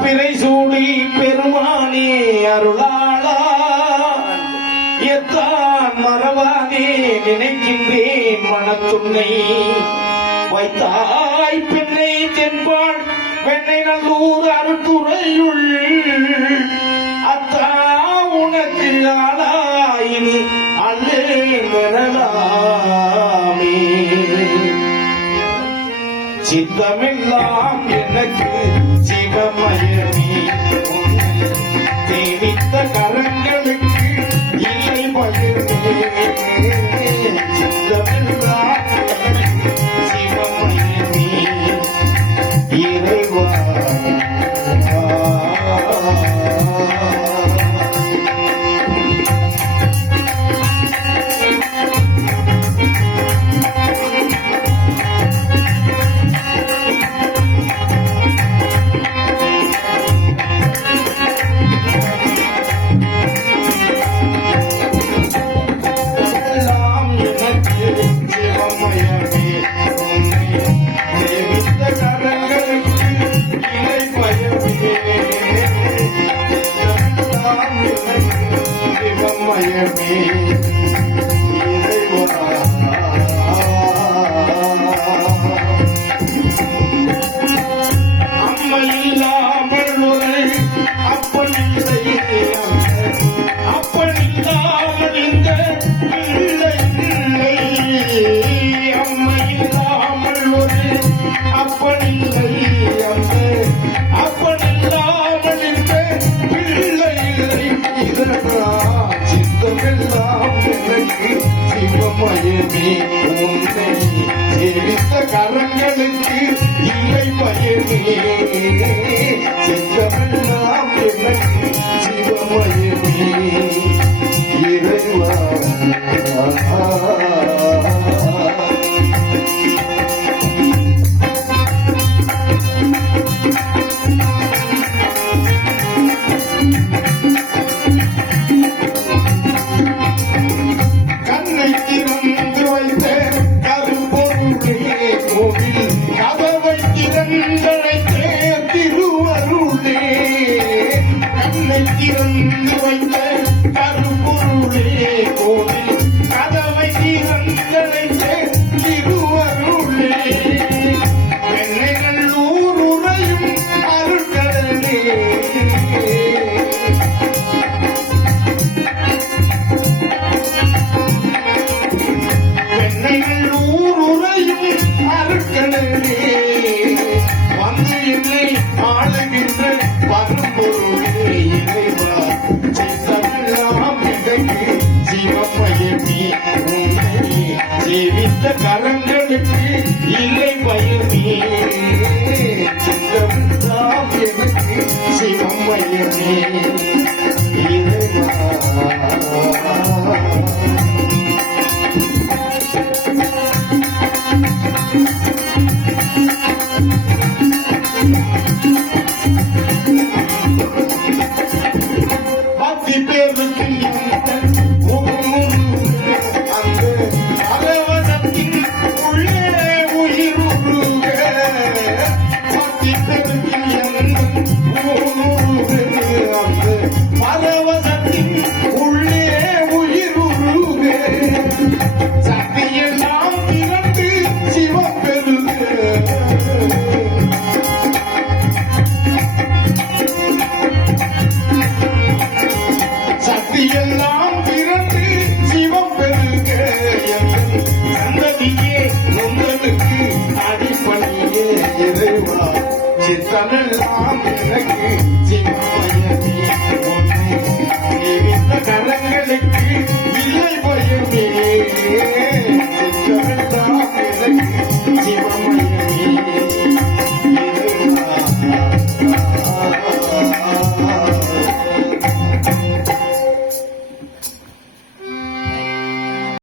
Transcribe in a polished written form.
பிறை சூடி பெருமானே அருளாளா எத்தான் மறவாதே நினைக்கின்றேன் மனத்துன்னை வைத்தாய் பின்னை தென்பாள் வெண்ணை நல்லூர் அருட்டுறையுள் அத்தா உனக்கு ஆளாயின் அல்லே வரலாமே சித்தமெல்லாம் எனக்கு சிவமயமே தேவித்த கரங்களுக்கு இல்லை பயமே சித்தமெல்லாம் எனக்கு சிவமயமே இறைவா சிவமயமே உன்னை சேவித்த கரங்களுக்கு இல்லை பயமே சித்தமெல்லாம் எனக்கு சிவமயமே இறைவா திறந்து வைத்த கருப்பொருளே கோவில் கதவை திறந்து வைத்த திருவருளே வெண்ணைகள் ஊருறையும் அருட்கடலே வெண்ணைகள் ஊருறையும் அருட்கடலே வந்து என்னை ஆளுகின்ற பரம்பொருளே இறைவா சித்தமெல்லாம் எனக்கு சிவமயமே உன்னை சேவித்த கரங்களுக்கு இல்லை பயமே சித்தமெல்லாம் எனக்கு சிவமயமே இறைவா சித்தமெல்லாம்